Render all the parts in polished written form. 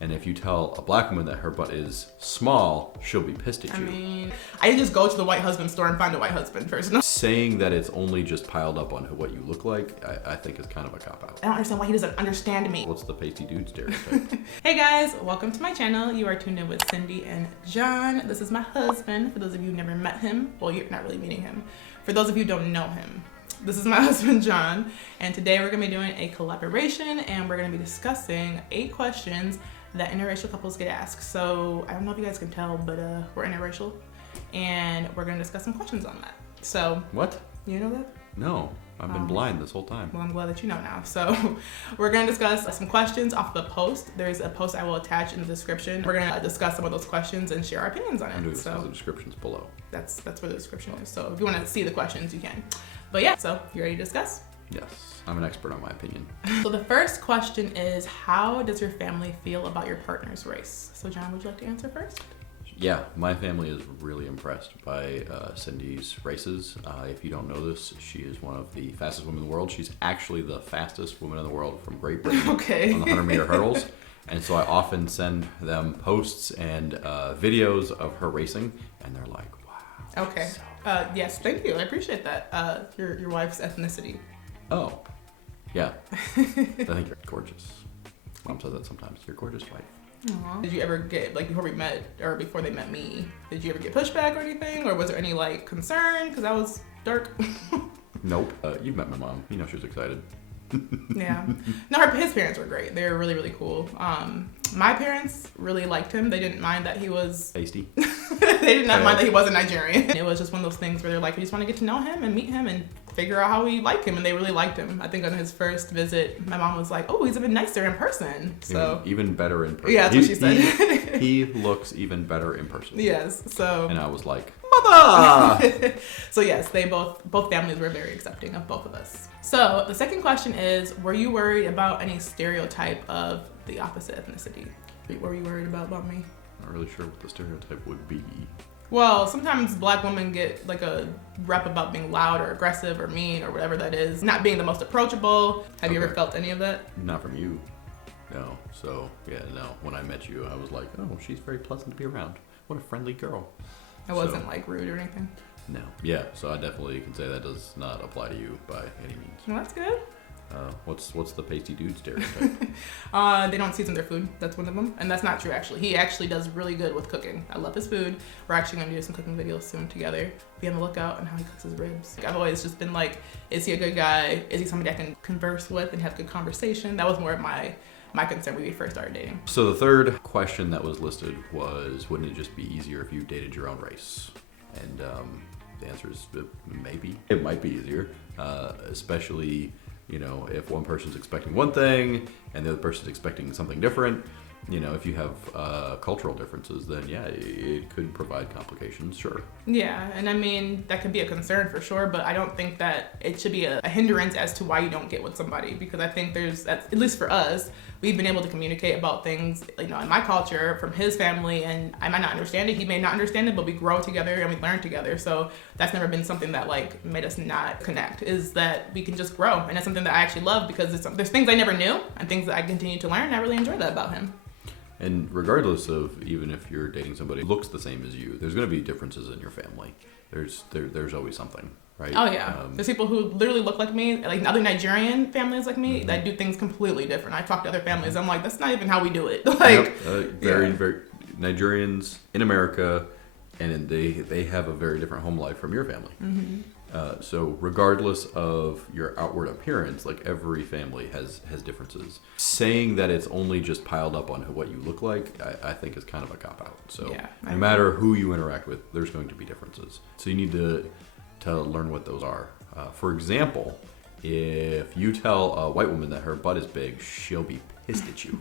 And if you tell a black woman that her butt is small, she'll be pissed at you. I mean, I just go to the white husband store and find a white husband first. Saying that it's only just piled up on what you look like, I think is kind of a cop-out. I don't understand why he doesn't understand me. What's the pasty dude stereotype? Hey guys, welcome to my channel. You are tuned in with Cindy and John. This is my husband. For those of you who've never met him, well, you're not really meeting him. For those of you who don't know him, this is my husband, John. And today we're gonna be doing a collaboration and we're gonna be discussing 8 questions that interracial couples get asked. So I don't know if you guys can tell, but we're interracial and we're gonna discuss some questions on that. So What? You know that? No, I've been blind this whole time. Well, I'm glad that you know now. So we're gonna discuss some questions off the post. There's a post I will attach in the description. We're gonna discuss some of those questions and share our opinions on it. I'm doing So the description's below. that's where the description is. So if you wanna see the questions, you can. But yeah, so you ready to discuss? Yes, I'm an expert on my opinion. So the first question is, how does your family feel about your partner's race? So John, would you like to answer first? Yeah, my family is really impressed by Cindy's races. If you don't know this, she is one of the fastest women in the world. She's actually the fastest woman in the world from Great Britain Okay. on the 100-meter hurdles. And so I often send them posts and videos of her racing, and they're like, wow. Okay. So yes, thank you. I appreciate that. Your wife's ethnicity. Oh, yeah. I think you're gorgeous. Mom says that sometimes. You're gorgeous, wife. Aww. Did you ever get, like, before we met, or before they met me, did you ever get pushback or anything? Or was there any, like, concern? Because I was dark. Nope. You've met my mom. You know she was excited. Yeah. No, his parents were great. They were really, really cool. My parents really liked him. They didn't mind that he was... Pasty. They did not mind that he wasn't Nigerian. It was just one of those things where they're like, we just want to get to know him and meet him and figure out how we like him. And they really liked him. I think on his first visit, my mom was like, oh, he's even nicer in person. So even better in person. Yeah, that's what she said. He looks even better in person. Yes. So... And I was like, mother! So yes, they both families were very accepting of both of us. So the second question is, were you worried about any stereotype of the opposite ethnicity? What were you worried about me? Not really sure what the stereotype would be. Well, sometimes black women get like a rep about being loud or aggressive or mean or whatever that is. Not being the most approachable. Have you ever felt any of that? Not from you. No. So, yeah, no. When I met you, I was like, oh, she's very pleasant to be around. What a friendly girl. I wasn't like rude or anything? No. Yeah, so I definitely can say that does not apply to you by any means. Well, that's good. What's the pasty dude stereotype? They don't season their food. That's one of them. And that's not true, actually. He actually does really good with cooking. I love his food. We're actually going to do some cooking videos soon together. Be on the lookout on how he cooks his ribs. I've always just been like, is he a good guy? Is he somebody I can converse with and have good conversation? That was more of my concern when we first started dating. So the third question that was listed was, wouldn't it just be easier if you dated your own race? And the answer is maybe. It might be easier, especially, you know, if one person's expecting one thing and the other person's expecting something different. You know, if you have cultural differences, then yeah, it could provide complications, sure. Yeah, and I mean, that could be a concern for sure, but I don't think that it should be a hindrance as to why you don't get with somebody, because I think at least for us, we've been able to communicate about things, you know, in my culture from his family, and I might not understand it, he may not understand it, but we grow together and we learn together. So that's never been something that like made us not connect, is that we can just grow. And that's something that I actually love, because there's things I never knew and things that I continue to learn, and I really enjoy that about him. And regardless of even if you're dating somebody who looks the same as you, there's going to be differences in your family. There's always something, right? Oh yeah, there's people who literally look like me, like other Nigerian families like me, that do things completely different. I talk to other families, I'm like, that's not even how we do it. Like, very Nigerians in America, and they have a very different home life from your family. Mm-hmm. So regardless of your outward appearance, like every family has differences. Saying that it's only just piled up on what you look like, I think is kind of a cop-out. So yeah, no matter who you interact with, there's going to be differences. So you need to learn what those are. For example, if you tell a white woman that her butt is big, she'll be pissed at you.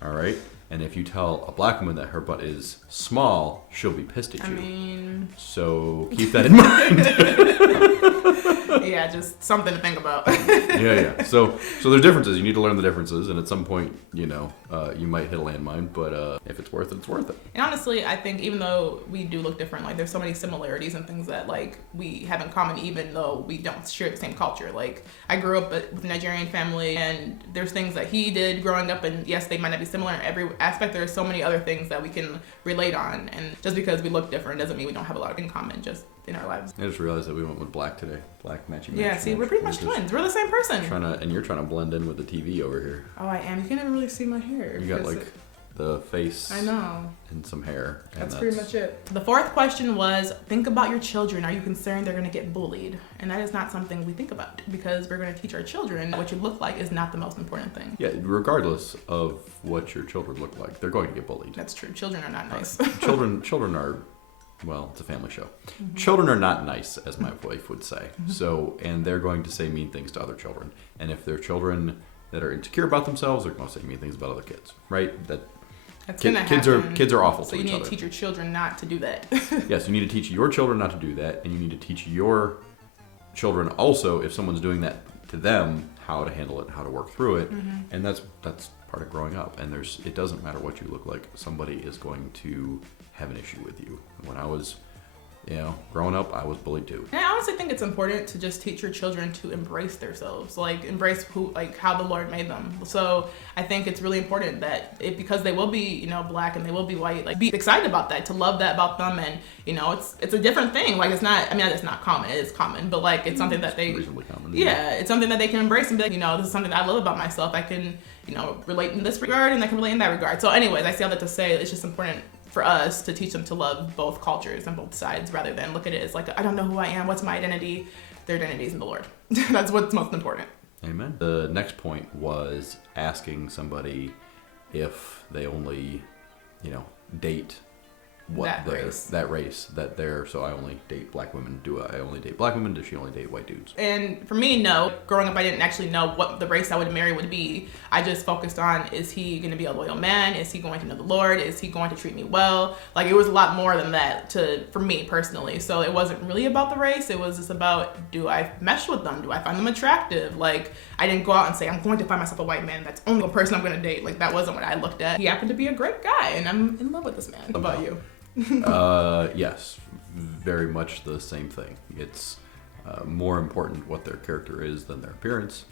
All right? And if you tell a black woman that her butt is small, she'll be pissed at you. I mean... So keep that in mind. Yeah, just something to think about. Yeah. So there's differences. You need to learn the differences, and at some point, you know, you might hit a landmine, but if it's worth it, it's worth it. And honestly, I think even though we do look different, like there's so many similarities and things that like we have in common, even though we don't share the same culture. Like I grew up with a Nigerian family, and there's things that he did growing up, and yes, they might not be similar in aspect, there are so many other things that we can relate on. And just because we look different doesn't mean we don't have a lot in common just in our lives. I just realized that we went with black today. Black matchy. Yeah, see, we're pretty much twins. We're the same person. And you're trying to blend in with the TV over here. Oh, I am. You can never really see my hair. You got like the face. I know. And some hair. And that's pretty much it. The fourth question was, think about your children. Are you concerned they're going to get bullied? And that is not something we think about, because we're going to teach our children what you look like is not the most important thing. Yeah, regardless of what your children look like, they're going to get bullied. That's true. Children are not nice. Children are, well, it's a family show. Mm-hmm. Children are not nice, as my wife would say. Mm-hmm. So, and they're going to say mean things to other children. And if they're children that are insecure about themselves, they're going to say mean things about other kids, right? That's gonna happen. Kids are awful so to each other. So you need to teach your children not to do that. Yes, you need to teach your children not to do that, and you need to teach your children also, if someone's doing that to them, how to handle it, how to work through it. Mm-hmm. And that's part of growing up. And it doesn't matter what you look like, somebody is going to have an issue with you. When I was, growing up, I was bullied too. And I honestly think it's important to just teach your children to embrace themselves, embrace how the Lord made them. So I think it's really important that because they will be, black and they will be white, be excited about that, to love that about them. And, it's a different thing. It's not common. It is common, but it's something that they, reasonably common. Yeah, it's something that they can embrace and be like, this is something that I love about myself. I can, relate in this regard and I can relate in that regard. So anyways, I say all that to say it's just important for us to teach them to love both cultures and both sides, rather than look at it as I don't know who I am, what's my identity. Their identity is in the Lord. That's what's most important. Amen. The next point was asking somebody if they only, date that race that they're, so I only date black women. Do I only date black women? Does she only date white dudes? And for me, no. Growing up, I didn't actually know what the race I would marry would be. I just focused on, is he going to be a loyal man? Is he going to know the Lord? Is he going to treat me well? It was a lot more than that for me personally. So it wasn't really about the race. It was just about, do I mesh with them? Do I find them attractive? I didn't go out and say, I'm going to find myself a white man. That's the only person I'm going to date. That wasn't what I looked at. He happened to be a great guy, and I'm in love with this man. What about you? Yes, very much the same thing. It's more important what their character is than their appearance.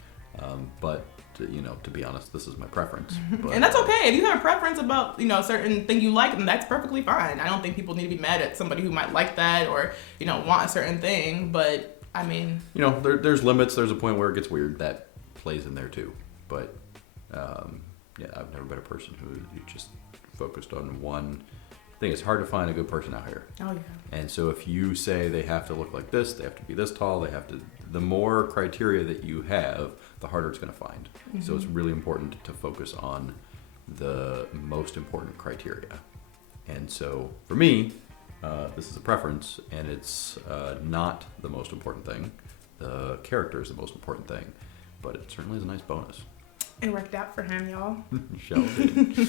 But to be honest, this is my preference. But, and that's okay. If you have a preference about certain thing you like, then that's perfectly fine. I don't think people need to be mad at somebody who might like that or want a certain thing. But I mean, there's limits. There's a point where it gets weird. That plays in there too. But I've never been a person who just focused on one thing. It's hard to find a good person out here. Oh yeah. And so if you say they have to look like this, they have to be this tall, the more criteria that you have, the harder it's going to find. Mm-hmm. So it's really important to focus on the most important criteria. And so for me, this is a preference, and it's not the most important thing. The character is the most important thing, but it certainly is a nice bonus. It worked out for him, y'all. Sure did.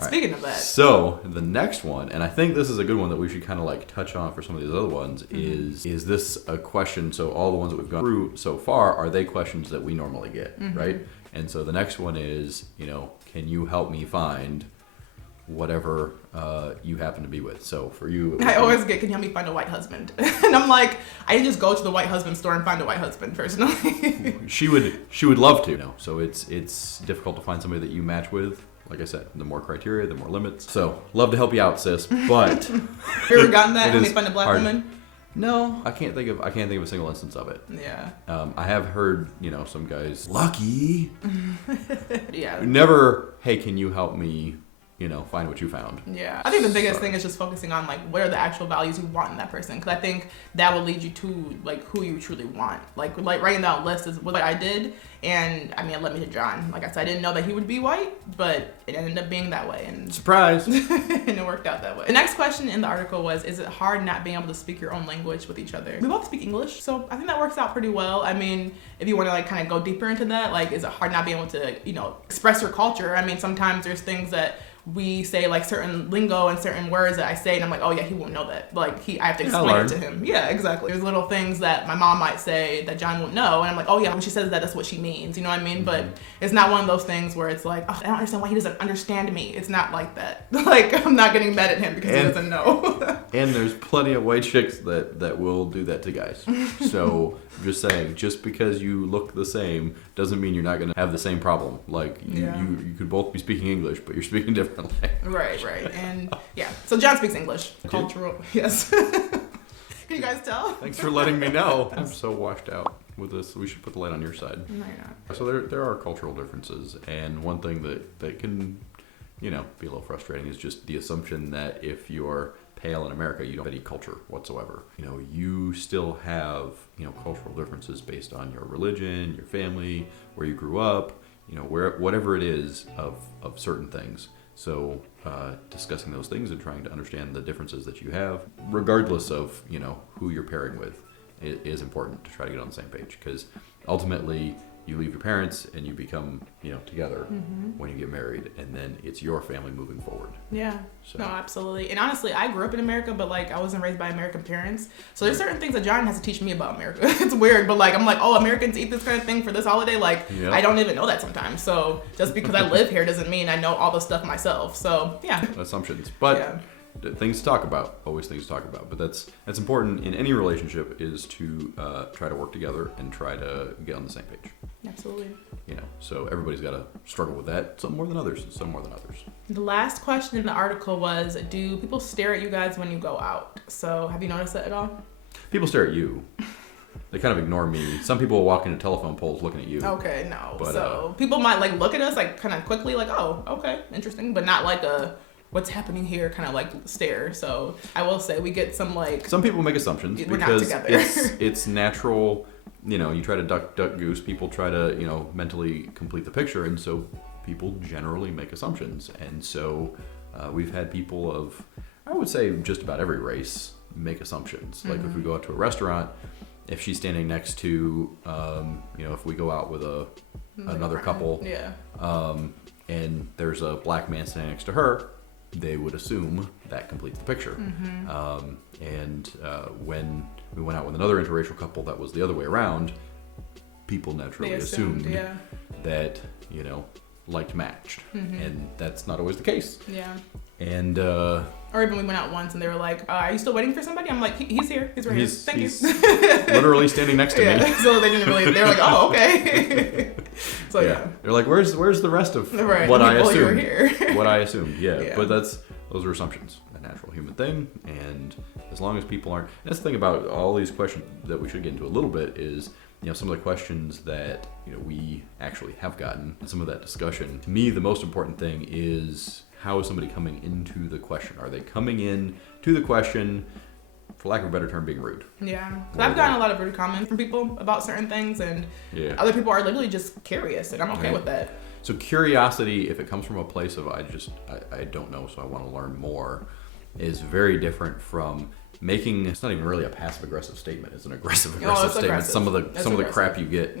Speaking of that. So the next one, and I think this is a good one that we should kind of touch on for some of these other ones, mm-hmm. is this a question? So all the ones that we've gone through so far, are they questions that we normally get, mm-hmm. right? And so the next one is, can you help me find whatever you happen to be with? So for you, I always get, can you help me find a white husband? And I'm like, I didn't just go to the white husband store and find a white husband personally. She would love to. So it's difficult to find somebody that you match with. Like I said, the more criteria, the more limits. So love to help you out, sis. But you ever gotten that? Help me find a black woman? No, I can't think of a single instance of it. Yeah. I have heard, some guys lucky. Yeah. Never, hey, can you help me? Find what you found. Yeah. I think the biggest thing is just focusing on what are the actual values you want in that person. Because I think that will lead you to who you truly want. Writing down a list is what I did. And I mean, it led me to John. Like I said, I didn't know that he would be white, but it ended up being that way. And surprise. And it worked out that way. The next question in the article was, is it hard not being able to speak your own language with each other? We both speak English, so I think that works out pretty well. I mean, if you want to kind of go deeper into that, is it hard not being able to, express your culture? I mean, sometimes there's things that we say certain lingo and certain words that I say, and I'm like, oh yeah, he won't know that. I have to explain it to him. Yeah, exactly. There's little things that my mom might say that John won't know, and I'm like, oh yeah, when she says that, that's what she means. You know what I mean? Mm-hmm. But it's not one of those things where it's like, oh, I don't understand why he doesn't understand me. It's not like that. I'm not getting mad at him because he doesn't know. And there's plenty of white chicks that will do that to guys. So I'm just saying, just because you look the same doesn't mean you're not going to have the same problem. You could both be speaking English, but you're speaking different different language. Right. And yeah, so John speaks English. Okay. Cultural, yes. Can you guys tell? Thanks for letting me know. I'm so washed out with this. We should put the light on your side. No, you're not. So there are cultural differences, and one thing that can, be a little frustrating is just the assumption that if you're pale in America, you don't have any culture whatsoever. You still have, cultural differences based on your religion, your family, where you grew up, whatever it is of certain things. So discussing those things and trying to understand the differences that you have, regardless of, who you're pairing with, it is important to try to get on the same page, because ultimately you leave your parents and you become, together when you get married, and then it's your family moving forward. Yeah. So. No, absolutely. And honestly, I grew up in America, but I wasn't raised by American parents. So there's certain things that John has to teach me about America. It's weird, but I'm like, oh, Americans eat this kind of thing for this holiday. Yep. I don't even know that sometimes. So just because I live here doesn't mean I know all the stuff myself. So yeah. Assumptions. But things to talk about, always things to talk about. But that's important in any relationship, is to try to work together and try to get on the same page. Absolutely. So everybody's got to struggle with that. Some more than others. The last question in the article was, do people stare at you guys when you go out? So have you noticed that at all? People stare at you. They kind of ignore me. Some people will walk into telephone poles looking at you. Okay, no. But, so people might look at us kind of quickly, oh, okay, interesting, but not a what's happening here kind of stare. So I will say we get some some people make assumptions we're because not together. it's natural. You try to duck goose. People try to mentally complete the picture, and so people generally make assumptions. And so we've had people of, I would say, just about every race make assumptions. Like if we go out to a restaurant, if she's standing next to, if we go out with another couple, and there's a black man standing next to her, they would assume that completes the picture. When we went out with another interracial couple that was the other way around, people naturally assumed that, liked matched. And that's not always the case. Yeah. And or even we went out once and they were like, are you still waiting for somebody? I'm like, he's here. He's right here. Thank you. Literally standing next to me. So they didn't really, they were like, oh, okay. So yeah. They're like, where's the rest of what I assumed? What I assumed, yeah. But those are assumptions, a natural human thing. And as long as people aren't, that's the thing about all these questions that we should get into a little bit is, some of the questions that, we actually have gotten, some of that discussion. To me, the most important thing is, how is somebody coming into the question? Are they coming in to the question, for lack of a better term, being rude? Yeah, because I've gotten a lot of rude comments from people about certain things, and other people are literally just curious, and I'm okay with that. So curiosity, if it comes from a place of I don't know, so I want to learn more, is very different from making. It's not even really a passive aggressive statement. It's an aggressive statement. Aggressive. Some of the crap you get.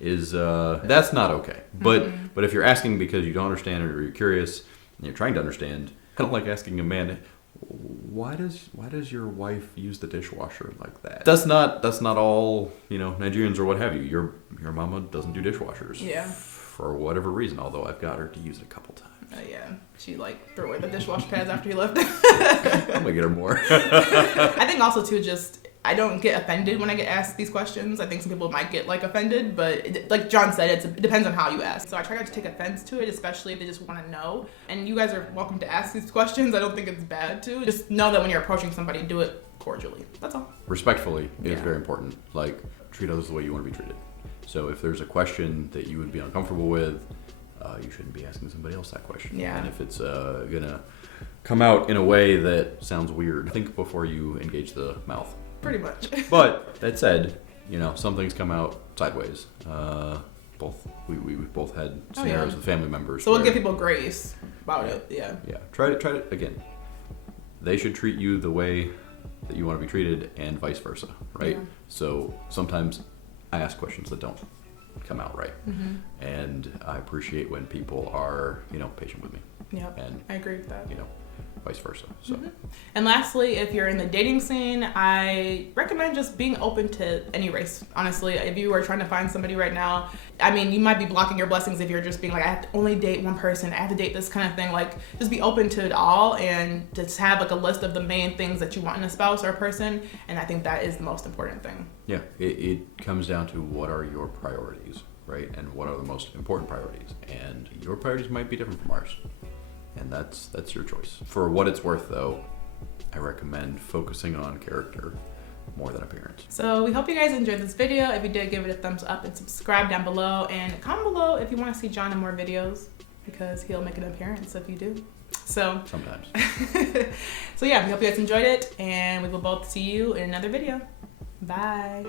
Is that's not okay. But if you're asking because you don't understand it or you're curious and you're trying to understand, kind of like asking a man, why does your wife use the dishwasher like that? That's not all Nigerians or what have you. Your mama doesn't do dishwashers. Yeah. For whatever reason, although I've got her to use it a couple times. She threw away the dishwasher pads after he left. I'm gonna get her more. I think also too, I don't get offended when I get asked these questions. I think some people might get offended, but like John said, it depends on how you ask. So I try not to take offense to it, especially if they just want to know. And you guys are welcome to ask these questions. I don't think it's bad to. Just know that when you're approaching somebody, do it cordially. That's all. Respectfully is very important. Treat others the way you want to be treated. So if there's a question that you would be uncomfortable with, you shouldn't be asking somebody else that question. Yeah. And if it's gonna come out in a way that sounds weird, think before you engage the mouth. Pretty much. But that said, some things come out sideways. We've both had scenarios with family members. So we'll give people grace about it. Yeah. Yeah. Try to again. They should treat you the way that you want to be treated, and vice versa, right? Yeah. So sometimes I ask questions that don't come out right, and I appreciate when people are patient with me. Yeah. And I agree with that. Vice versa. So. And lastly, if you're in the dating scene, I recommend just being open to any race. Honestly, if you are trying to find somebody right now, you might be blocking your blessings if you're just being I have to only date one person, I have to date this kind of thing. Just be open to it all and just have a list of the main things that you want in a spouse or a person. And I think that is the most important thing. Yeah, it comes down to what are your priorities, right? And what are the most important priorities? And your priorities might be different from ours. and that's your choice. For what it's worth, though, I recommend focusing on character more than appearance. So we hope you guys enjoyed this video. If you did, give it a thumbs up and subscribe down below, and comment below if you want to see John in more videos, because he'll make an appearance if you do. So Sometimes. so yeah, we hope you guys enjoyed it, and we will both see you in another video. Bye.